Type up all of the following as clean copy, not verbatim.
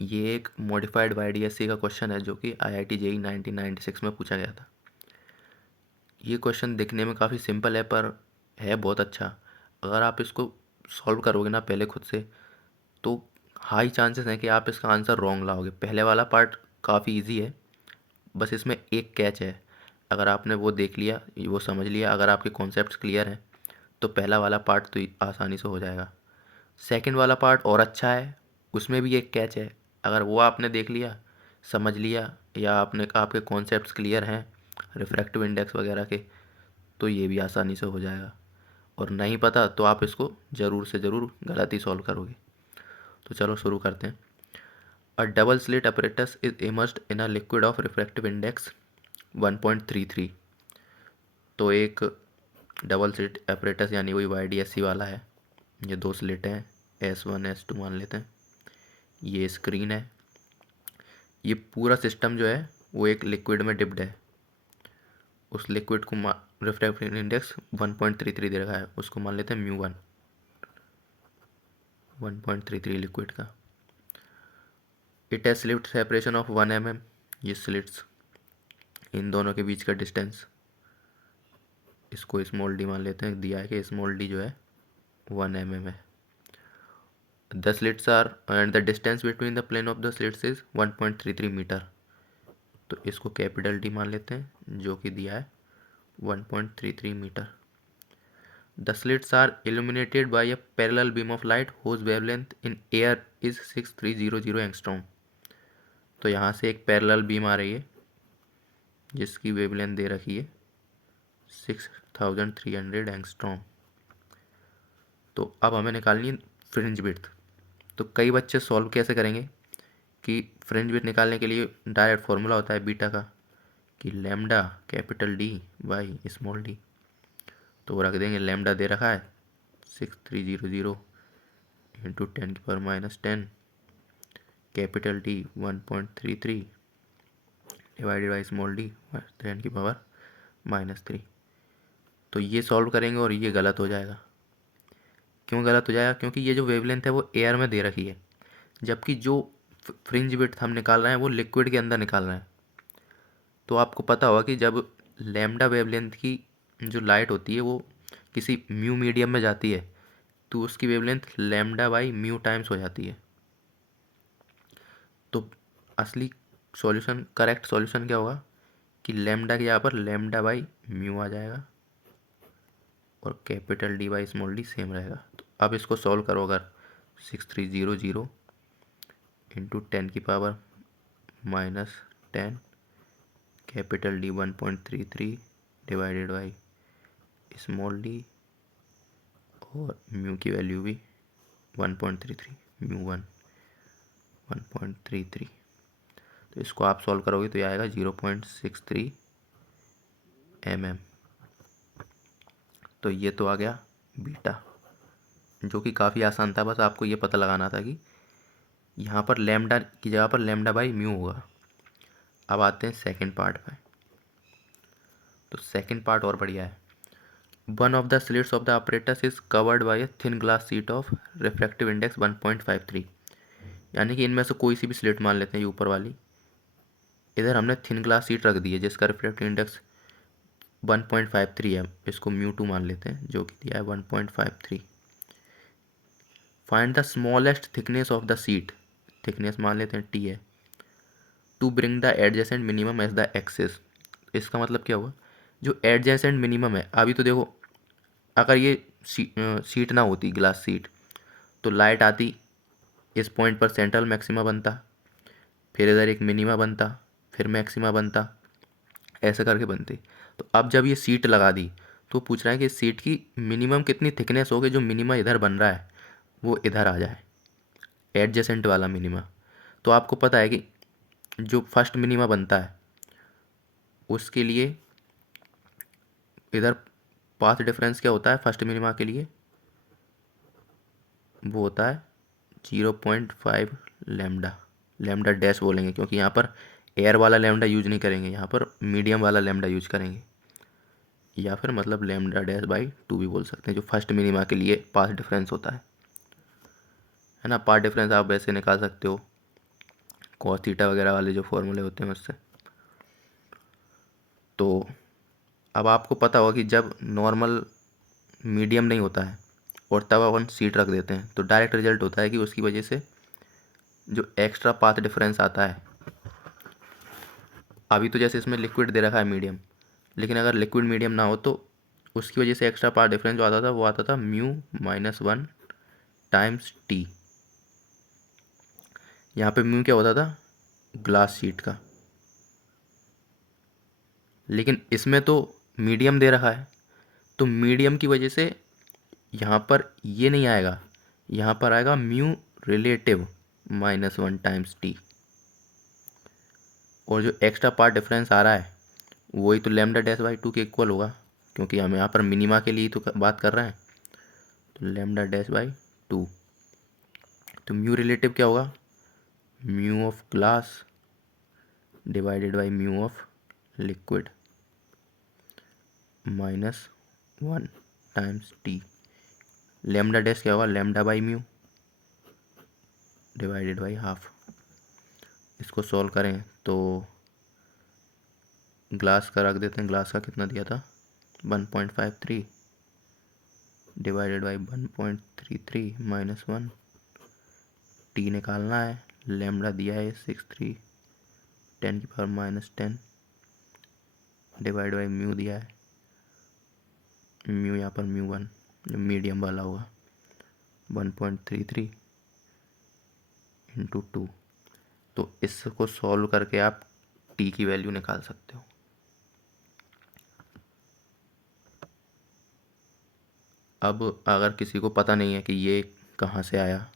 ये एक modified YDSC का क्वेश्चन है जो कि IIT JEE 1996 में पूछा गया था। ये क्वेश्चन दिखने में काफ़ी सिंपल है पर है बहुत अच्छा। अगर आप इसको सॉल्व करोगे ना पहले खुद से, तो हाई चांसेस हैं कि आप इसका आंसर रॉन्ग लाओगे। पहले वाला पार्ट काफ़ी इजी है, बस इसमें एक कैच है। अगर आपने वो देख लिया, वो समझ लिया, अगर आपके कॉन्सेप्ट्स क्लियर हैं, तो पहला वाला पार्ट तो आसानी से हो जाएगा। सेकंड वाला पार्ट और अच्छा है, उसमें भी एक कैच है। अगर वो आपने देख लिया, समझ लिया, या आपके कॉन्सेप्ट्स क्लियर हैं रिफ्रैक्टिव इंडेक्स वगैरह के, तो ये भी आसानी से हो जाएगा। और नहीं पता तो आप इसको ज़रूर से ज़रूर गलत ही सॉल्व करोगे। तो चलो शुरू करते हैं। अ double slit apparatus is immersed in a liquid of refractive index 1.33। तो एक डबल स्लिट apparatus यानी वही YDSC वाला है। ये दो स्लिट हैं, S1 S2 मान लेते हैं। ये स्क्रीन है। ये पूरा सिस्टम जो है वो एक लिक्विड में डिप्ड है। उस लिक्विड को रिफ्रैक्टिव इंडेक्स 1.33 दे रखा है, उसको मान लेते हैं μ1। 1.33 लिक्विड का। It has slit separation of 1 mm। ये स्लिट्स, इन दोनों के बीच का डिस्टेंस, इसको स्मॉल डी मान लेते हैं। दिया है कि स्मॉल डी जो है 1 mm है। The slits are and the distance between the plane of the slits is 1.33 metre. तो इसको कैपिटल डी मान लेते हैं जो कि दिया है 1.33 metre. The slits are illuminated by a parallel beam of light whose wavelength in air is 6300 angstrom. तो यहाँ से एक पैरेलल बीम आ रही है जिसकी वेवलेंथ दे रखी है 6300 एंगस्ट्रॉम। तो अब हमें निकालनी है फ्रिंज विड्थ। तो कई बच्चे सॉल्व कैसे करेंगे कि फ्रिंज विड्थ निकालने के लिए डायरेक्ट फॉर्मूला होता है बीटा का, कि lambda capital D by small D. तो वो रख देंगे, लैम्डा दे रखा है 6300 into 10⁻⁻10, capital D 1.33 divided by small D 10⁻⁻3। तो ये सॉल्व करेंगे और ये गलत हो जाएगा। क्यों गलत हो जाएगा? क्योंकि ये जो वेवलेंथ है वो एयर में दे रखी है, जबकि जो फ्रिंज विड्थ हम निकाल रहे हैं वो लिक्विड के अंदर निकाल रहे हैं। तो आपको पता होगा कि जब लैम्डा वेवलेंथ की जो लाइट होती है वो किसी म्यू मीडियम में जाती है, तो उसकी wavelength lambda by mu times हो जाती है। तो असली सॉल्यूशन, करेक्ट सॉल्यूशन क्या होगा कि लैम्डा के यहाँ पर लैम्डा बाई म्यू आ जाएगा और capital D by small D same रहेगा। तो अब इसको सॉल्व करो। अगर 6300 into 10⁻⁻10 capital D 1.33 divided by small D और म्यू की वैल्यू भी 1.33, μ1 1.33। तो इसको आप सॉल्व करोगे तो ये आएगा 0.63 mm। तो ये तो आ गया बीटा, जो कि काफ़ी आसान था। बस आपको ये पता लगाना था कि यहाँ पर लैम्डा की जगह पर लैम्डा बाई म्यू होगा। अब आते हैं सेकंड पार्ट पे। तो सेकंड पार्ट और बढ़िया है। One of the slits of the apparatus is covered by a thin glass sheet of refractive index 1.53। यानी कि इनमें से कोई सी भी स्लिट मान लेते हैं, ये ऊपर वाली। इधर हमने थिन ग्लास शीट रख दी है जिसका रिफ्रैक्टिव इंडेक्स 1.53 है। इसको μ2 मान लेते हैं जो कि दिया है 1.53। Find the smallest thickness of the sheet, thickness मान लेते हैं टी है, to bring the adjacent minimum as the axis. इसका मतलब क्या हुआ, जो एडजेसेंट मिनिमम है, अभी तो देखो अगर ये शीट ना होती, ग्लास शीट, तो लाइट आती, इस पॉइंट पर सेंट्रल मैक्सिमा बनता, फिर इधर एक मिनिमा बनता, फिर मैक्सिमा बनता, ऐसे करके बनती। तो अब जब ये सीट लगा दी तो पूछ रहा है कि सीट की मिनिमम कितनी थिकनेस होगी, जो मिनिमा इधर बन रहा है वो इधर आ जाए, एडजेसेंट वाला मिनिमा। तो आपको पता है कि जो फर्स्ट मिनिमा बनता है उसके लिए इधर पाथ डिफरेंस क्या होता है फर्स्ट मिनिमा के लिए, वो होता है 0.5 लैम्डा। लैम्डा डैश बोलेंगे क्योंकि यहाँ पर एयर वाला लैम्डा यूज नहीं करेंगे, यहाँ पर मीडियम वाला लैम्डा यूज करेंगे, या फिर मतलब लैम्डा डैश बाई 2 भी बोल सकते हैं, जो फर्स्ट मिनिमा के लिए पाथ डिफरेंस होता है ना। पाथ डिफरेंस आप वैसे निकाल सकते हो cos थीटा वगैरह वाले जो फॉर्मूले होते हैं उससे। तो अब आपको पता होगा कि जब नॉर्मल मीडियम नहीं होता है और तब अपन सीट रख देते हैं तो डायरेक्ट रिजल्ट होता है कि उसकी वजह से जो एक्स्ट्रा पाथ डिफरेंस आता है, अभी तो जैसे इसमें लिक्विड दे रखा है मीडियम, लेकिन अगर लिक्विड मीडियम ना हो तो उसकी वजह से एक्स्ट्रा पाथ डिफरेंस जो आता था वो आता था म्यू -1 टाइम्स टी। यहाँ पे म्यू क्या होता था, ग्लास शीट का, लेकिन इसमें तो मीडियम दे रखा है तो मीडियम की वजह से यहाँ पर ये नहीं आएगा, यहाँ पर आएगा म्यू रिलेटिव -1 टाइम्स टी। और जो एक्स्ट्रा पार्ट डिफरेंस आ रहा है वही तो लैम्डा डैश बाई 2 के इक्वल होगा, क्योंकि हम यहाँ पर मिनिमा के लिए तो बात कर रहे हैं। तो लैम्डा डैश बाई 2, तो म्यू रिलेटिव क्या होगा, mu of glass divided by mu of liquid -1 times T. Lambda dash क्या होगा, lambda by mu divided by half. इसको सॉल्व करें तो ग्लास का रख देते हैं, ग्लास का कितना दिया था 1.53 डिवाइडेड बाई 1.33 -1, टी निकालना है, लैम्डा दिया है 63 10⁻⁻10 डिवाइड बाई म्यू दिया है, म्यू यहाँ पर म्यू1 जो मीडियम वाला होगा 1.33 इंटू 2। तो इसको सॉल्व करके आप टी की वैल्यू निकाल सकते हो। अब अगर किसी को पता नहीं है कि ये कहाँ से आया,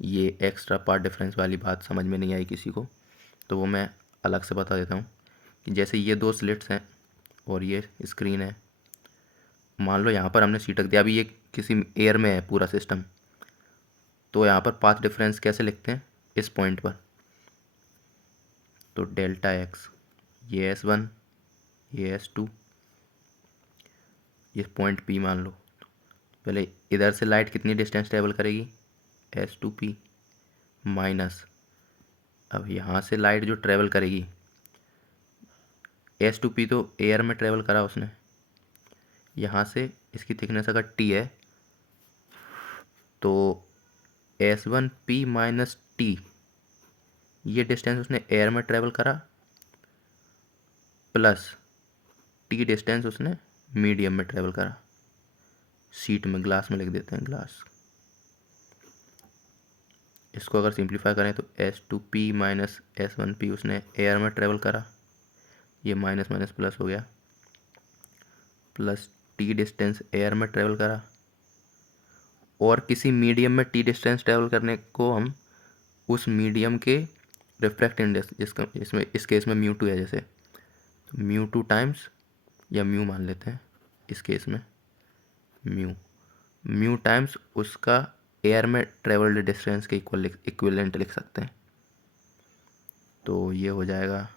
ये एक्स्ट्रा पार्ट डिफरेंस वाली बात समझ में नहीं आई किसी को, तो वो मैं अलग से बता देता हूँ कि जैसे ये 2 स्लिट्स हैं और ये स्क्रीन है, मान लो यहाँ पर हमने सीट रख दिया, अभी ये किसी एयर में है पूरा सिस्टम, तो यहाँ पर पाथ डिफरेंस कैसे लिखते हैं, इस पॉइंट पर, तो डेल्टा एक्स, ये S1 ये S2, ये पॉइंट P मान लो। पहले इधर से लाइट कितनी डिस्टेंस ट्रेवल करेगी, S2P माइनस, अब यहाँ से लाइट जो ट्रेवल करेगी, S2P तो एयर में ट्रेवल करा उसने, यहाँ से इसकी थिकनेस अगर T है तो S1P माइनस T, ये डिस्टेंस उसने एयर में ट्रेवल करा, प्लस T डिस्टेंस उसने मीडियम में ट्रेवल करा, सीट में, ग्लास में लिख देते हैं, ग्लास। इसको अगर सिंप्लीफाई करें तो S2P माइनस S1P उसने एयर में ट्रेवल करा, ये माइनस माइनस प्लस हो गया, प्लस T डिस्टेंस एयर में ट्रेवल करा, और किसी मीडियम में T डिस्टेंस ट्रेवल करने को हम उस मीडियम के रिफ्रैक्ट इंडेक्स, जिसका इसमें इस केस में म्यू2 है, जैसे तो म्यू2 टाइम्स, या म्यू मान लेते हैं इस केस में, म्यू टाइम्स उसका एयर में ट्रेवल्ड डिस्टेंस के इक्विवेलेंट लिख सकते हैं। तो ये हो जाएगा,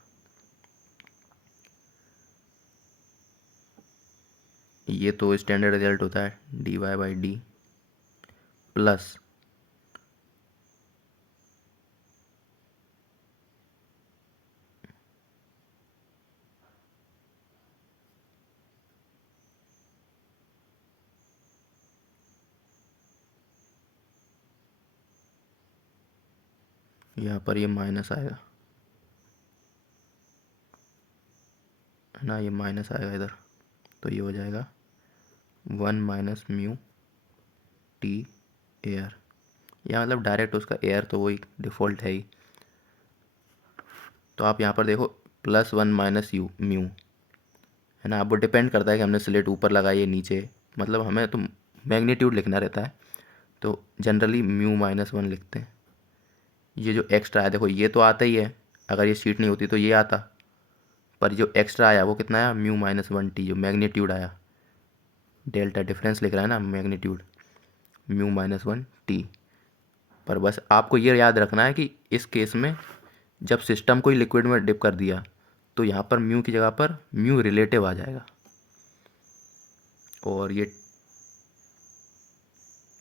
ये तो स्टैंडर्ड रिजल्ट होता है dy/d प्लस यहाँ पर ये माइनस आएगा, है ना, ये माइनस आएगा इधर, तो ये हो जाएगा 1 माइनस म्यू टी एयर, या मतलब डायरेक्ट उसका एयर तो वही डिफ़ॉल्ट है ही। तो आप यहाँ पर देखो +1 माइनस यू म्यू, है ना, अब वो डिपेंड करता है कि हमने स्लेट ऊपर लगाई है नीचे, मतलब हमें तो मैग्नीट्यूड लिखना रहता है, तो जनरली म्यू -1 लिखते हैं। ये जो एक्स्ट्रा है देखो, ये तो आता ही है, अगर ये शीट नहीं होती तो ये आता, पर जो एक्स्ट्रा आया वो कितना आया, म्यू -1 टी, जो मैग्नीट्यूड आया, डेल्टा डिफरेंस लिख रहा है ना मैग्नीट्यूड, म्यू -1 टी। पर बस आपको ये याद रखना है कि इस केस में जब सिस्टम को ही लिक्विड में डिप कर दिया तो यहाँ पर म्यू की जगह पर म्यू रिलेटिव आ जाएगा, और ये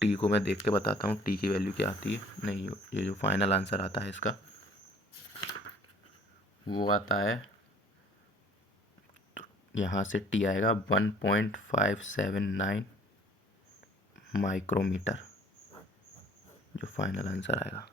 टी को मैं देख के बताता हूँ टी की वैल्यू क्या आती है, नहीं ये जो फाइनल आंसर आता है इसका, वो आता है, यहाँ से टी आएगा 1.579 माइक्रोमीटर, जो फाइनल आंसर आएगा।